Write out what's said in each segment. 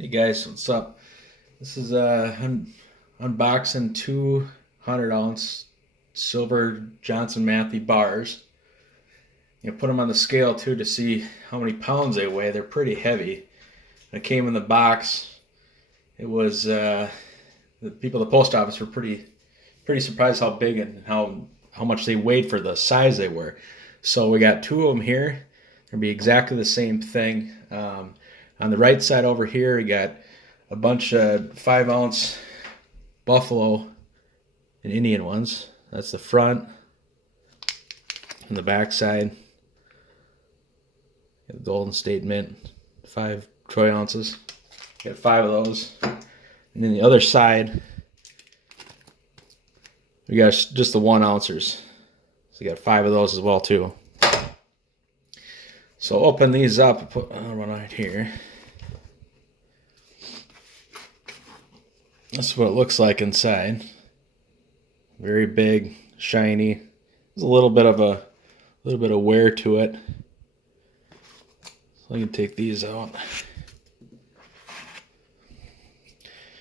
Hey guys, what's up? This is unboxing 200-ounce silver Johnson Matthey bars. Put them on the scale too to see how many pounds they weigh. They're pretty heavy. When it came in the box, it was the people at the post office were pretty surprised how big and how much they weighed for the size they were. So we got two of them here. They'll be exactly the same thing. On the right side over here, we got a bunch of 5-ounce buffalo and Indian ones. That's the front. And the back side, the Golden State Mint, 5 troy ounces. Got 5 of those. And then the other side, we got just the 1-ouncers. So we got 5 of those as well too. So open these up. Put one right here. This is what it looks like inside. Very big, shiny. There's a little bit of wear to it. So I can take these out.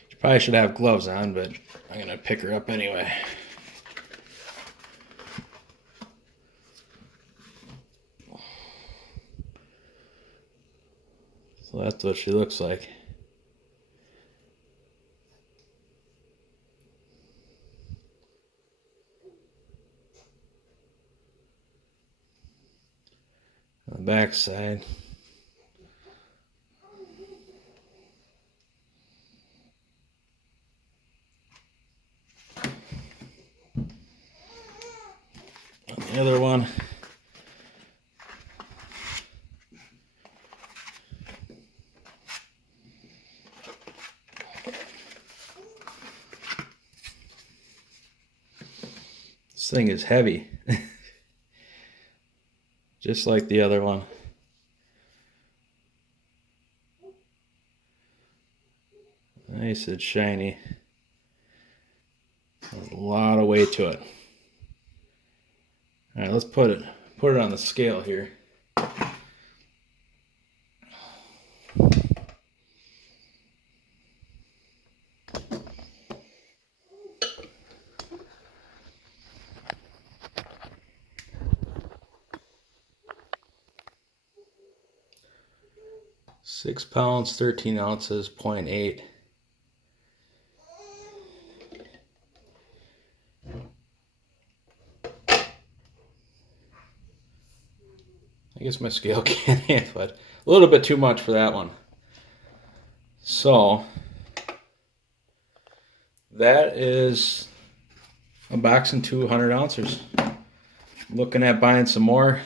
You probably should have gloves on, but I'm gonna pick her up anyway. So that's what she looks like. On the back side, on the other one, this thing is heavy. Just like the other one. Nice and shiny. There's a lot of weight to it. All right, let's put it on the scale here. Six pounds, 13 ounces, 0.8. I guess my scale can't handle it. A little bit too much for that one. So that is unboxing 200 ounces. Looking at buying some more.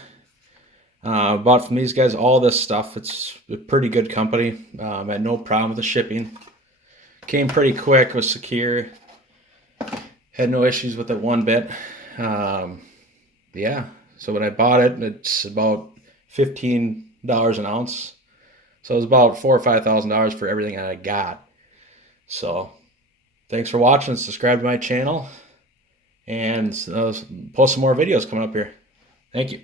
Bought from these guys all this stuff. It's a pretty good company. Had no problem with the shipping. Came pretty quick, was secure. Had no issues with it one bit. Yeah, so when I bought it, it's about $15 an ounce. So it was about $4,000 or $5,000 for everything I got. So thanks for watching. Subscribe to my channel. And post some more videos coming up here. Thank you.